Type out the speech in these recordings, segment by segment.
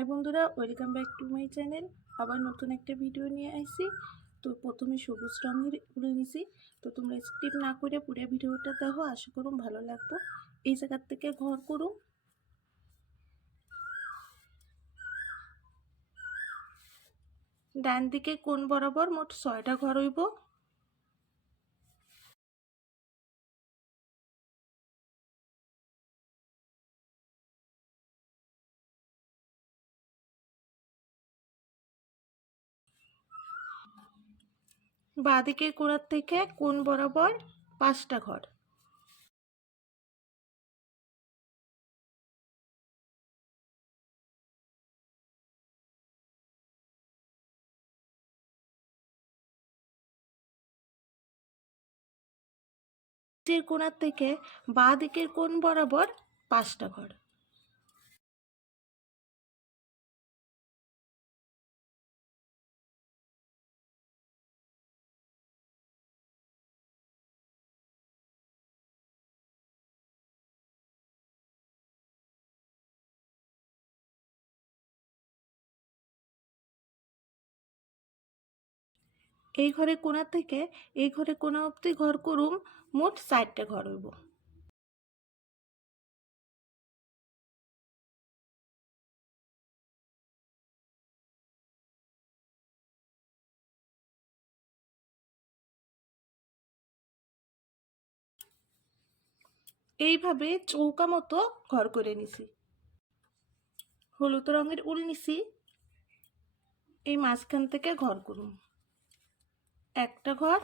High বন্ধুরা, welcome back to my channel. আবার নতুন একটা ভিডিও নিয়ে আসছি। তো প্রথমে সবুজ রঙের উল নিছি। তো তোমরা স্কিপ না করে পুরো ভিডিওটা দেখো, আশা করুন ভালো লাগবে। এই জায়গার থেকে ঘর করুন। ডান দিকে কোণ বরাবর মোট 6টা ঘর হইব। বাঁ দিকে কোণার থেকে কোণ বরাবর 5টা ঘর। কোণার থেকে বাঁ দিকের কোণ বরাবর 5টা ঘর। এই ঘরে কোণা থেকে এই ঘরে কোণা অবধি ঘর করুম। মোট 4টা ঘর হইব। এইভাবে চৌকা মতো ঘর করে নিছি। হলুদ রঙের উল নিছি। এই মাঝখান থেকে ঘর করুন। একটা ঘর,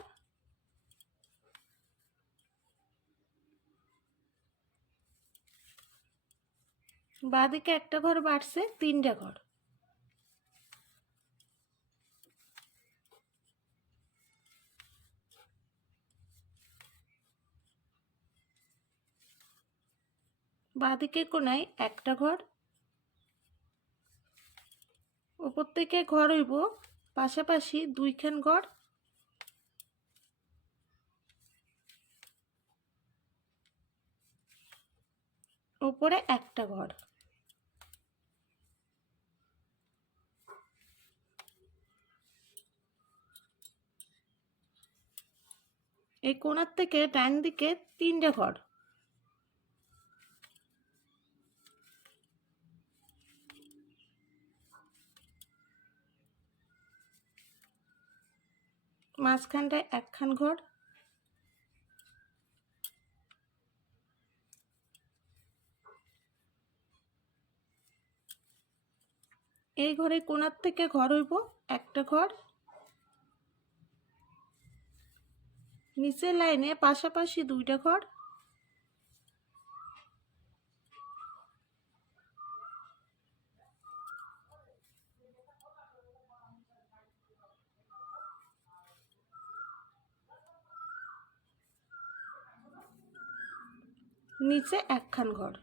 বাঁদিকে একটা ঘর বাড়ছে, 3টা ঘর। বাঁদিকে কোনায় একটা ঘর। উপর থেকে ঘর হইব পাশাপাশি 2খান ঘর। উপরে একটা ঘর। এই কোণার থেকে ডান দিকে 3টা ঘর। মাঝখানটায় একখান ঘর। এই ঘরে কোণার থেকে ঘর হইব একটা ঘর। নিচের লাইনে পাশাপাশি 2টা ঘর। নিচে একখান ঘর।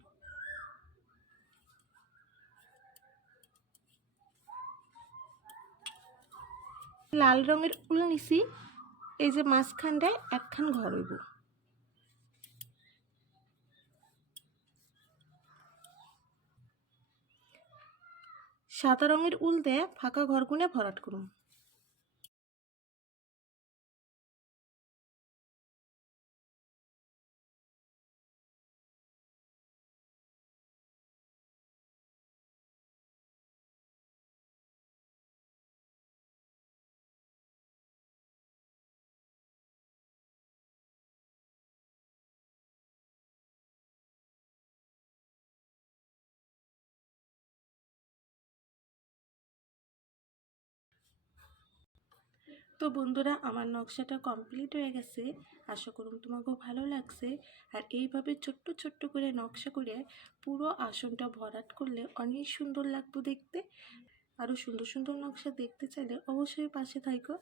লাল রঙের উল নিছি। এই যে মাঝখানটায় একখান ঘর হইব। সাদা রঙের উল দিয়ে ফাঁকা ঘরগুনে ভরাট করুন। তো বন্ধুরা, আমার নকশাটা কমপ্লিট হয়ে গেছে। আশা করুন তোমাকেও ভালো লাগছে। আর এইভাবে ছোট্ট ছোট্ট করে নকশা করে পুরো আসনটা ভরাট করলে অনেক সুন্দর লাগবে দেখতে। আরও সুন্দর সুন্দর নকশা দেখতে চাইলে অবশ্যই পাশে থাকো।